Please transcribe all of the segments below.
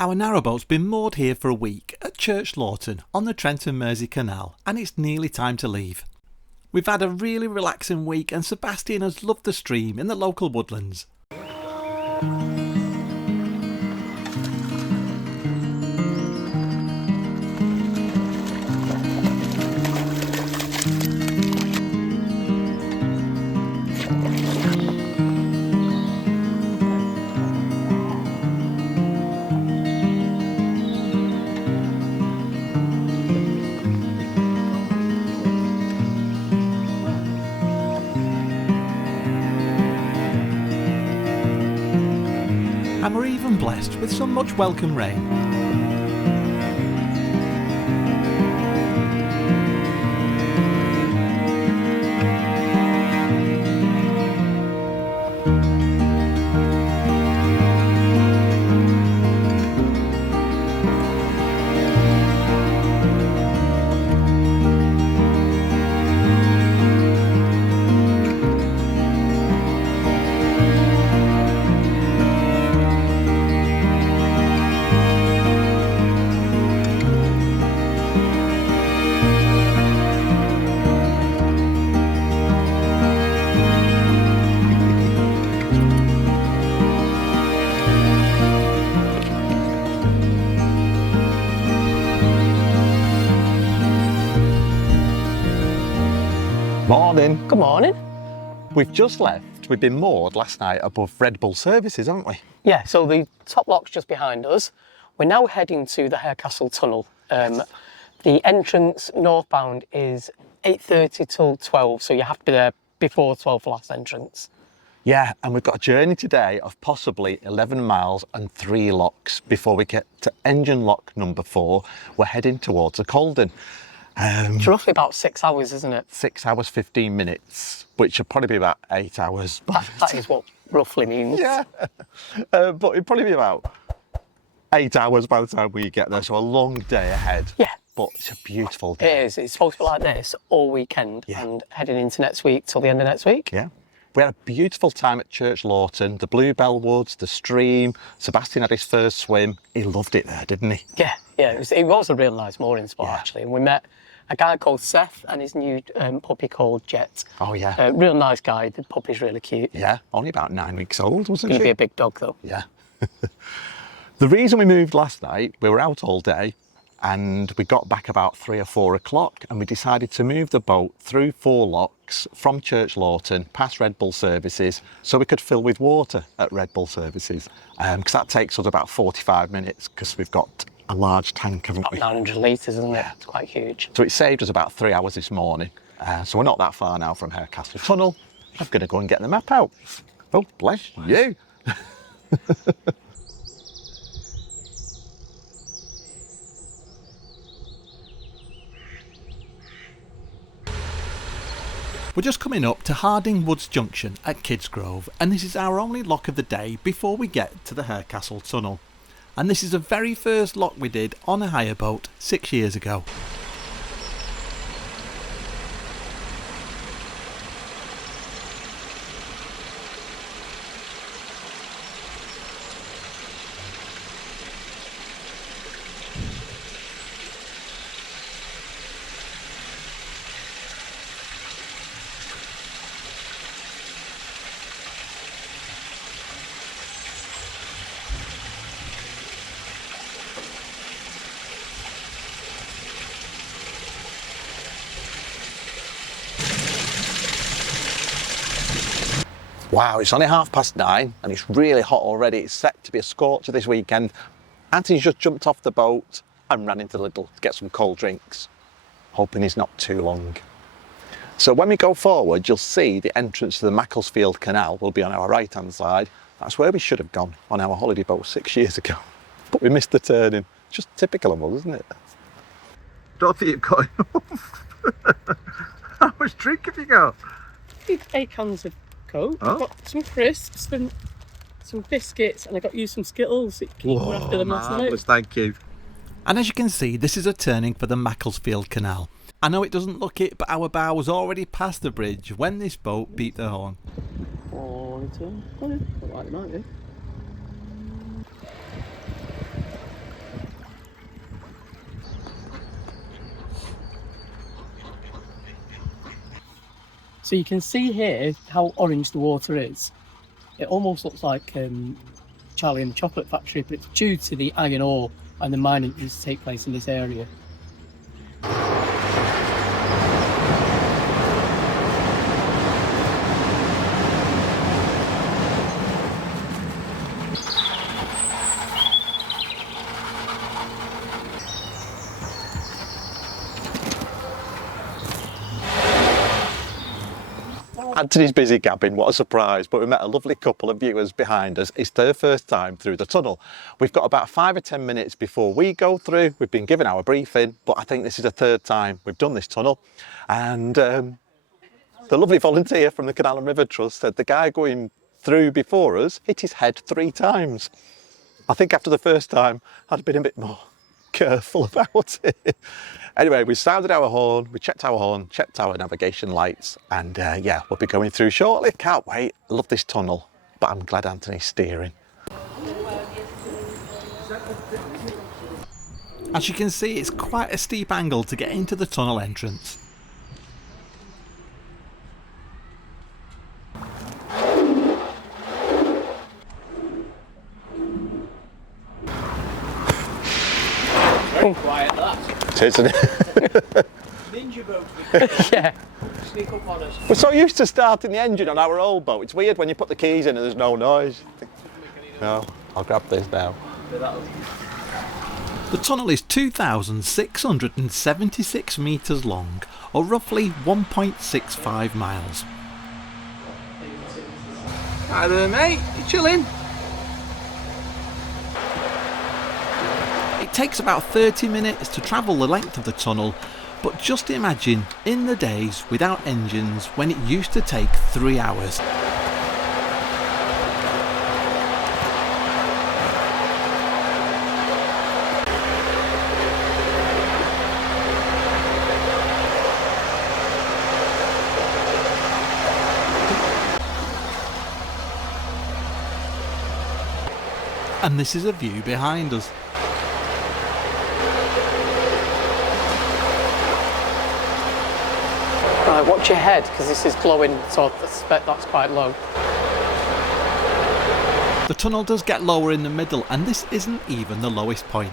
Our narrowboat's been moored here for a week at Church Lawton on the Trent and Mersey Canal, and it's nearly time to leave. We've had a really relaxing week and Sebastian has loved the stream in the local woodlands. And we're even blessed with some much welcome rain. Morning. Good morning. We've just left. We've been moored last night above Red Bull Services, haven't we? Yeah, so the top lock's just behind us. We're now heading to the Harecastle tunnel. The entrance northbound is 8:30 till 12, so you have to be there before 12 for last entrance. Yeah, and we've got a journey today of possibly 11 miles and 3 locks before we get to engine lock number 4. We're heading towards a Caldon. It's roughly about 6 hours, isn't it? 6 hours, 15 minutes, which should probably be about 8 hours. That is what roughly means. Yeah, but it'd probably be about 8 hours by the time we get there, so a long day ahead. Yeah. But it's a beautiful day. It is. It's supposed to be like this all weekend and heading into next week till the end of next week. Yeah. We had a beautiful time at Church Lawton, the Bluebell Woods, the stream. Sebastian had his first swim. He loved it there, didn't he? Yeah, it was a real nice mooring spot actually. And we met a guy called Seth and his new puppy called Jet. Oh, yeah. Real nice guy. The puppy's really cute. Yeah, only about 9 weeks old, wasn't Going she? to be a big dog though. Yeah. The reason we moved last night, we were out all day and we got back about 3 or 4 o'clock and we decided to move the boat through 4 locks from Church Lawton past Red Bull Services so we could fill with water at Red Bull Services, because that takes us about 45 minutes because we've got a large tank, haven't we? About 900 litres, isn't it? It's quite huge. So it saved us about 3 hours this morning. So we're not that far now from Harecastle Tunnel. I'm going to go and get the map out. Oh, bless you. We're just coming up to Harding Woods Junction at Kidsgrove, and this is our only lock of the day before we get to the Harecastle Tunnel. And this is the very first lock we did on a hire boat 6 years ago. Wow, it's only 9:30 and it's really hot already. It's set to be a scorcher this weekend. Anthony's just jumped off the boat and ran into Lidl to get some cold drinks, hoping he's not too long. So when we go forward, you'll see the entrance to the Macclesfield Canal will be on our right-hand side. That's where we should have gone on our holiday boat 6 years ago. But we missed the turning. Just typical of us, isn't it? Don't think you've got enough. How much drink have you got? 8 cans of Coke. Oh. I've got some crisps and some biscuits, and I got you some Skittles. We're after them last night. Marvellous, thank you. And as you can see, this is a turning for the Macclesfield Canal. I know it doesn't look it, but our bow was already past the bridge when this boat beat the horn. So you can see here how orange the water is. It almost looks like Charlie and the Chocolate Factory, but it's due to the iron ore and the mining that used to take place in this area. Anthony's busy gabbing, what a surprise, but we met a lovely couple of viewers behind us. It's their first time through the tunnel. We've got about 5 or 10 minutes before we go through. We've been given our briefing, but I think this is the third time we've done this tunnel. And the lovely volunteer from the Canal and River Trust said the guy going through before us hit his head 3 times. I think after the first time, I'd been a bit more careful about it. Anyway, we sounded our horn, we checked our horn, checked our navigation lights, and yeah, we'll be going through shortly. Can't wait. I love this tunnel, but I'm glad Anthony's steering. As you can see, it's quite a steep angle to get into the tunnel entrance. Very quiet, that. Isn't it? Ninja boat. Yeah. Sneak up on us. We're so used to starting the engine on our old boat. It's weird when you put the keys in and there's no noise. No, I'll grab this now. The tunnel is 2,676 metres long, or roughly 1.65 miles. Hi there, mate. You chilling? It takes about 30 minutes to travel the length of the tunnel, but just imagine in the days without engines when it used to take 3 hours. And this is a view behind us. Right, watch your head, because this is glowing, so I suspect that's quite low. The tunnel does get lower in the middle, and this isn't even the lowest point.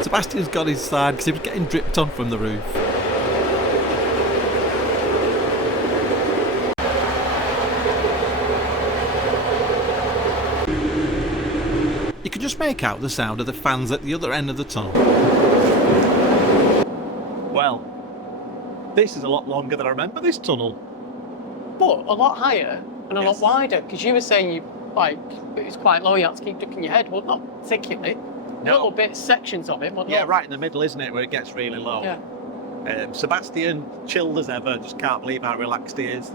Sebastian's got his side because he was getting dripped on from the roof. You can just make out the sound of the fans at the other end of the tunnel. Well, this is a lot longer than I remember this tunnel. But a lot higher and a lot wider, because you were saying it was quite low, you had to keep ducking your head, but not particularly. No. Little bits, sections of it, but Yeah, not. right in the middle, isn't it, where it gets really low. Yeah. Sebastian, chilled as ever, just can't believe how relaxed he is.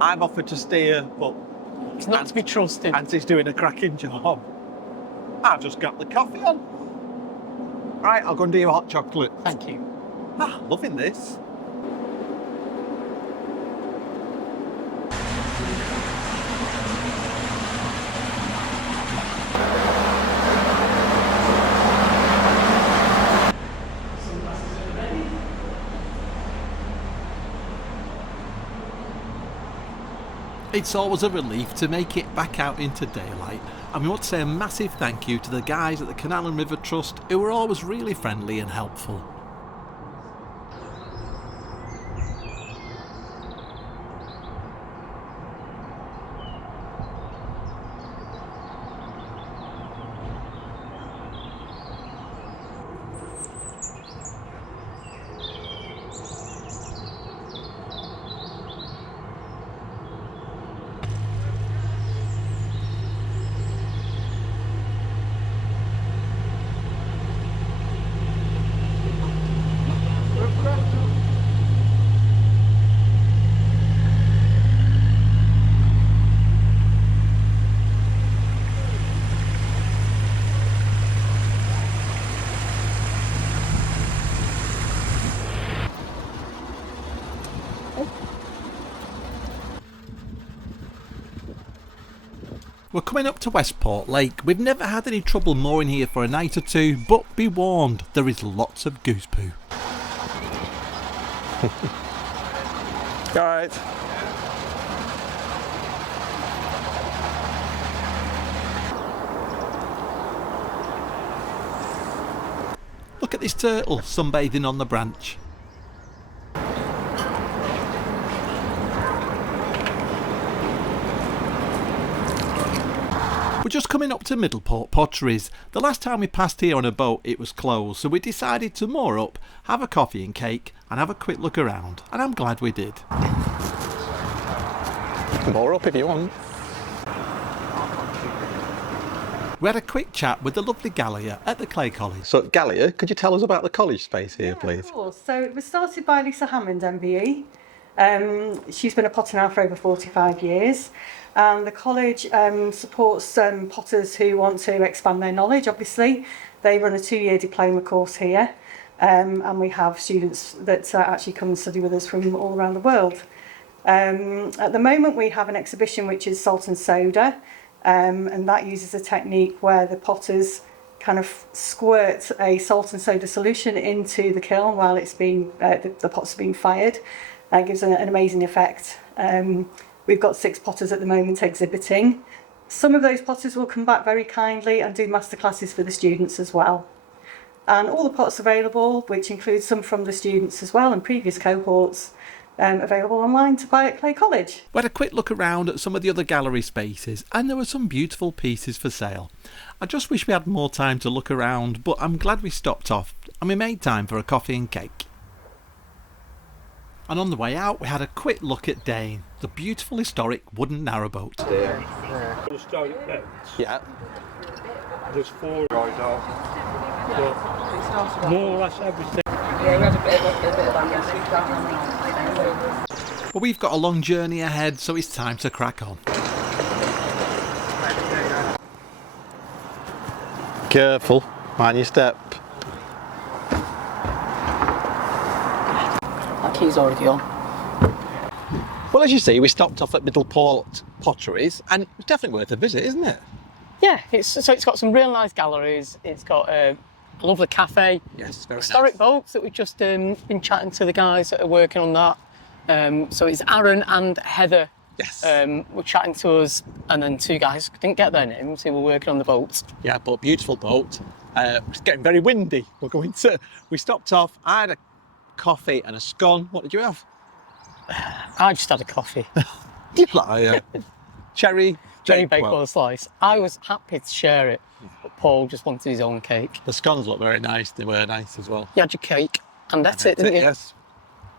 I'm offered to steer, but It's not to be trusted. Auntie's doing a cracking job. I've just got the coffee on. Right, I'll go and do your hot chocolate. Thank you. Loving this. It's always a relief to make it back out into daylight, and we want to say a massive thank you to the guys at the Canal and River Trust who were always really friendly and helpful. We're coming up to Westport Lake. We've never had any trouble mooring here for a night or two, but be warned, there is lots of goose poo. Alright. Look at this turtle sunbathing on the branch. We're just coming up to Middleport Potteries. The last time we passed here on a boat it was closed, so we decided to moor up, have a coffee and cake and have a quick look around, and I'm glad we did. Moor up if you want. We had a quick chat with the lovely Gallia at the Clay College. So Gallia, could you tell us about the college space here, please? Of course. So it was started by Lisa Hammond, MBE. She's been a potter now for over 45 years. And the college supports potters who want to expand their knowledge, obviously. They run a 2-year diploma course here. And we have students that actually come and study with us from all around the world. At the moment we have an exhibition which is salt and soda. And that uses a technique where the potters kind of squirt a salt and soda solution into the kiln while it's being the pots are being fired. It gives an amazing effect. We've got 6 potters at the moment exhibiting. Some of those potters will come back very kindly and do masterclasses for the students as well. And all the pots available, which includes some from the students as well and previous cohorts, available online to buy at Clay College. We had a quick look around at some of the other gallery spaces and there were some beautiful pieces for sale. I just wish we had more time to look around, but I'm glad we stopped off and we made time for a coffee and cake. And on the way out we had a quick look at Dane, the beautiful historic wooden narrowboat. Historic boats. Yeah. There's 4 guys out. But more or less everything. But we've got a long journey ahead, so it's time to crack on. Careful, mind your step. That key's already on. Well, as you see, we stopped off at Middleport Potteries, and it's definitely worth a visit, isn't it? Yeah, it's got some real nice galleries. It's got a lovely cafe. Yes, very Historic nice. boats that we've just been chatting to the guys that are working on that. So it's Aaron and Heather. Yes. Were chatting to us, and then 2 guys didn't get their names. They were working on the boats. Yeah, but beautiful boat. It's getting very windy. We stopped off. I had a coffee and a scone. What did you have? I just had a coffee. Cherry Bakewell Bakewell. slice. I was happy to share it, but Paul just wanted his own cake. The scones look very nice. They were nice as well. You had your cake, and that's it, didn't you? Yes.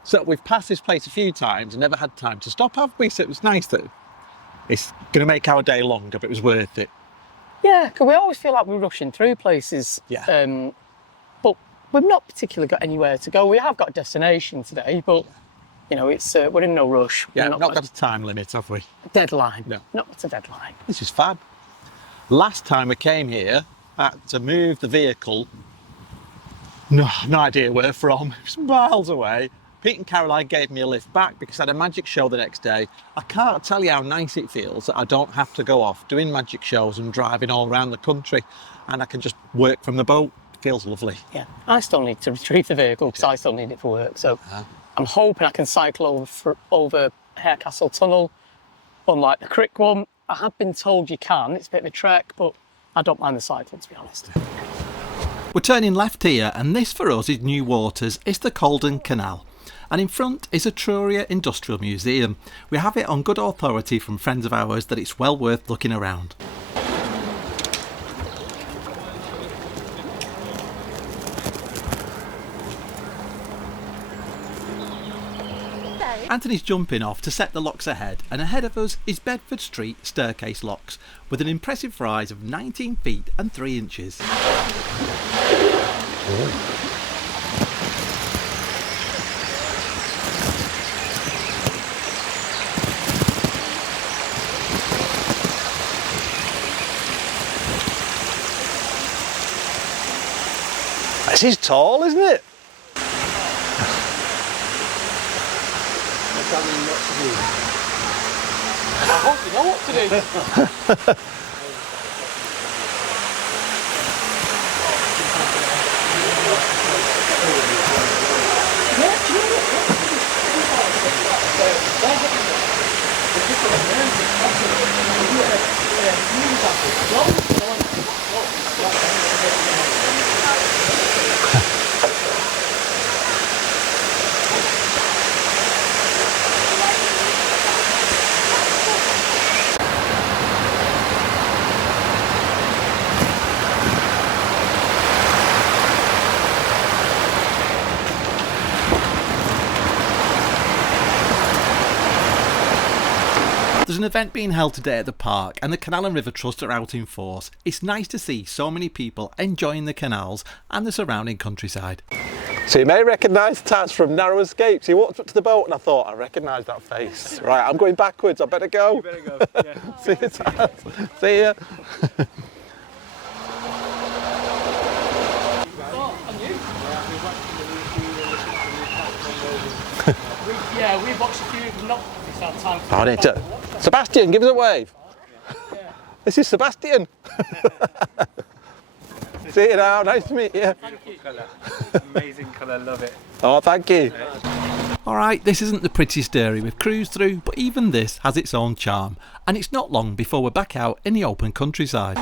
So we've passed this place a few times and never had time to stop, have we? So it was nice that it's going to make our day longer, but it was worth it. Yeah, because we always feel like we're rushing through places. Yeah. But we've not particularly got anywhere to go. We have got a destination today, but you know, it's we're in no rush. Yeah, We're not got a time limit, have we? a deadline. No. Not a deadline. This is fab. Last time we came here, I had to move the vehicle. No idea where from. It was miles away. Pete and Caroline gave me a lift back because I had a magic show the next day. I can't tell you how nice it feels that I don't have to go off doing magic shows and driving all around the country, and I can just work from the boat. It feels lovely. Yeah. I still need to retrieve the vehicle because I still need it for work. So I'm hoping I can cycle over Harecastle Tunnel, unlike the Crick one. I have been told you can. It's a bit of a trek, but I don't mind the cycling, to be honest. We're turning left here, and this for us is new waters. It's the Caldon Canal. And in front is Etruria Industrial Museum. We have it on good authority from friends of ours that it's well worth looking around. Anthony's jumping off to set the locks ahead, and ahead of us is Bedford Street staircase locks with an impressive rise of 19 feet and 3 inches. This is tall, isn't it? telling you what to do. I hope you know what to do. There's an event being held today at the park and the Canal and River Trust are out in force. It's nice to see so many people enjoying the canals and the surrounding countryside. So you may recognise Taz from Narrow Escapes. He walked up to the boat and I thought, I recognise that face. Right, I'm going backwards, I better go. You better go, yeah. See you, Taz. See ya. Yeah, we've watched a few of them, not it's our time to I need to. Sebastian, give us a wave. This is Sebastian. See you now, nice to meet you. Colour. Amazing colour, love it. Oh, thank you. Alright, this isn't the prettiest area we've cruised through, but even this has its own charm. And it's not long before we're back out in the open countryside.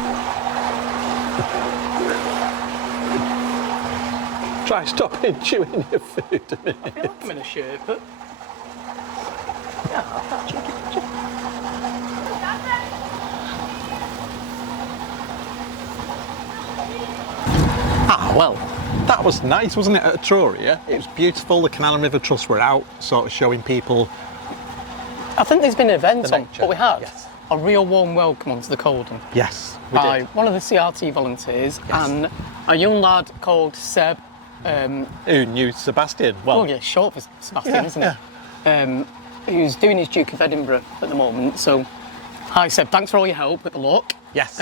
Try stopping and chewing your food a minute. I feel like I'm in a shirt, but Ah, well, that was nice, wasn't it, at Etruria? It was beautiful, the Canal and River Trust were out, sort of showing people. I think there's been an event The on, nature, but we had yes. a real warm welcome onto the Caldon Yes, we by did. one of the CRT volunteers and a young lad called Seb. Who knew Sebastian? Well, Oh yeah, short for Sebastian, Yeah, isn't it? Who's doing his Duke of Edinburgh at the moment. So, hi Seb, thanks for all your help with the lock. yes.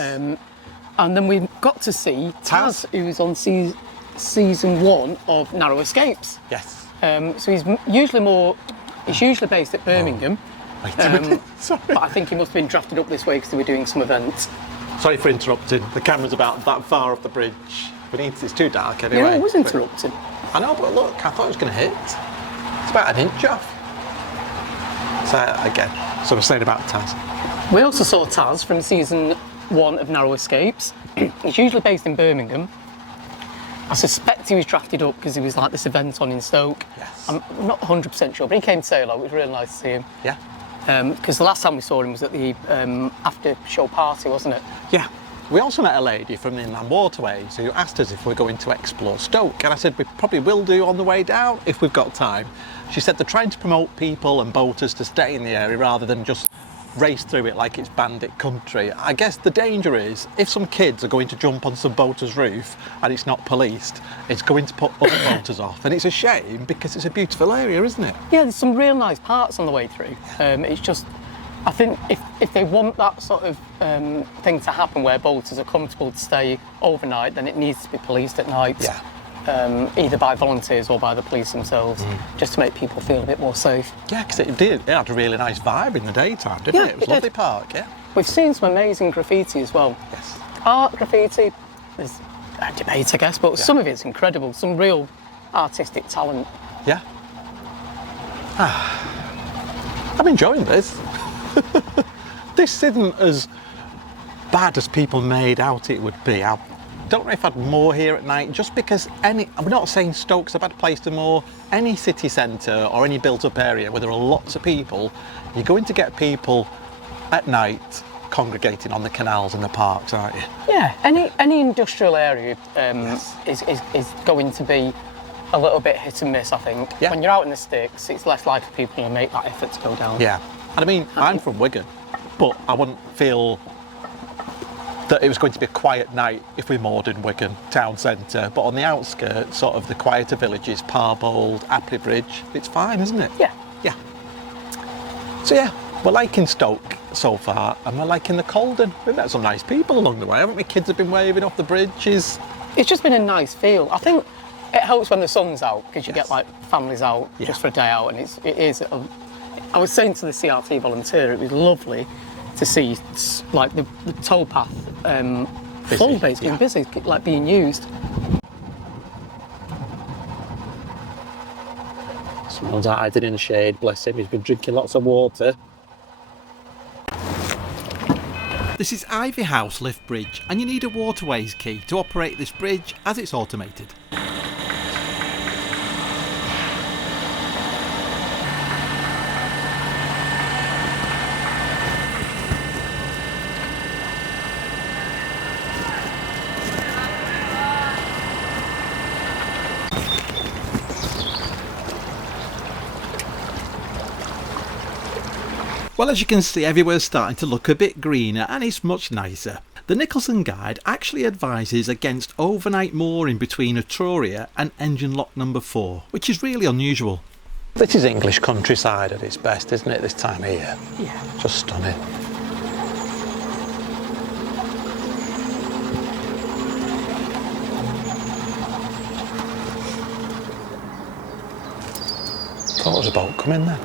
And then we got to see Taz, who was on season 1 of Narrow Escapes. yes. So he's usually based at Birmingham. Wait a minute, sorry. But I think he must have been drafted up this way because they were doing some events. Sorry for interrupting. The camera's about that far off the bridge. It's too dark anyway. Yeah, I was but- interrupting. I know, but look, I thought it was going to hit. It's about an inch off. So again, so we're saying about Taz. We also saw Taz from season 1 of Narrow Escapes. He's usually based in Birmingham. I suspect he was drafted up because he was like this event on in Stoke. Yes. I'm not 100% sure, but he came to say hello. It was really nice to see him. Yeah. Because the last time we saw him was at the after show party, wasn't it? Yeah. We also met a lady from the Inland Waterways who asked us if we're going to explore Stoke, and I said we probably will do on the way down if we've got time. She said they're trying to promote people and boaters to stay in the area rather than just race through it like it's bandit country. I guess the danger is if some kids are going to jump on some boater's roof and it's not policed, it's going to put other boaters off, and it's a shame because it's a beautiful area, isn't it? Yeah, there's some real nice parts on the way through. It's just, I think if they want that sort of thing to happen where boaters are comfortable to stay overnight, then it needs to be policed at night. Yeah. Either by volunteers or by the police themselves, just to make people feel a bit more safe. Yeah, because it did. It had a really nice vibe in the daytime, didn't Yeah, it? It was it a lovely did. park, yeah. We've seen some amazing graffiti as well. Yes. Art graffiti, there's a debate I guess, but some of it's incredible, some real artistic talent. Yeah. I'm enjoying this. This isn't as bad as people made out it would be. I don't know if I'd moor here at night, just because I'm not saying Stoke's a bad place to moor. Any city centre or any built-up area where there are lots of people, you're going to get people at night congregating on the canals and the parks, aren't you? Yeah, any industrial area is going to be a little bit hit and miss, I think. Yeah. When you're out in the sticks, it's less likely people to make that effort to go down. Yeah. And I mean, I'm from Wigan, but I wouldn't feel that it was going to be a quiet night if we moored in Wigan town centre, but on the outskirts, sort of the quieter villages, Parbold, Appley Bridge, it's fine, isn't it? Yeah. Yeah. So yeah, we're liking Stoke so far, and we're liking the Caldon. We've met some nice people along the way, haven't we? Kids have been waving off the bridges. It's just been a nice feel. I think it helps when the sun's out because you Yes. get like families out Yeah. just for a day out, and it is I was saying to the CRT volunteer, it was lovely to see like the towpath full, basically busy, like being used. Someone's hiding in the shade, bless him, he's been drinking lots of water. This is Ivy House Lift Bridge, and you need a waterways key to operate this bridge as it's automated. Well, as you can see, everywhere's starting to look a bit greener and it's much nicer. The Nicholsan guide actually advises against overnight mooring between Etruria and Engine Lock number 4, which is really unusual. This is English countryside at its best, isn't it, this time of year? Yeah. Just stunning. Thought there was a boat coming there.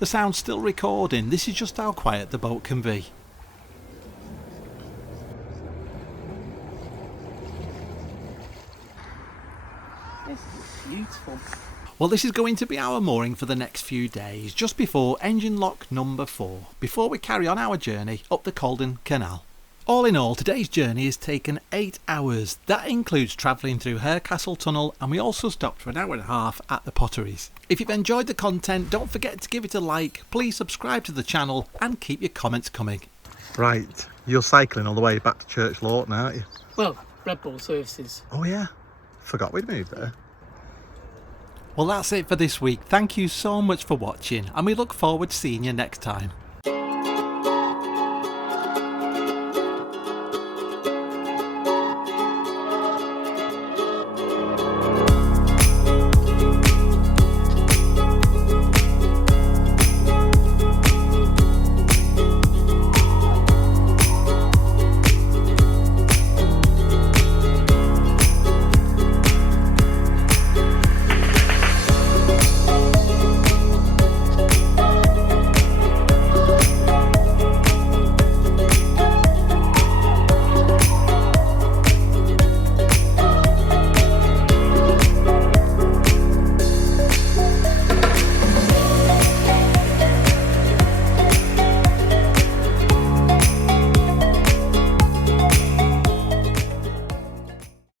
The sound's still recording, this is just how quiet the boat can be. This is beautiful. Well, this is going to be our mooring for the next few days, just before Engine Lock number 4, before we carry on our journey up the Caldon Canal. All in all, today's journey has taken 8 hours. That includes travelling through Harecastle Tunnel, and we also stopped for an hour and a half at the Potteries. If you've enjoyed the content, don't forget to give it a like, please subscribe to the channel and keep your comments coming. Right, you're cycling all the way back to Church Lawton, aren't you? Well, Red Bull services. Oh yeah, forgot we'd moved there. Well, that's it for this week. Thank you so much for watching, and we look forward to seeing you next time.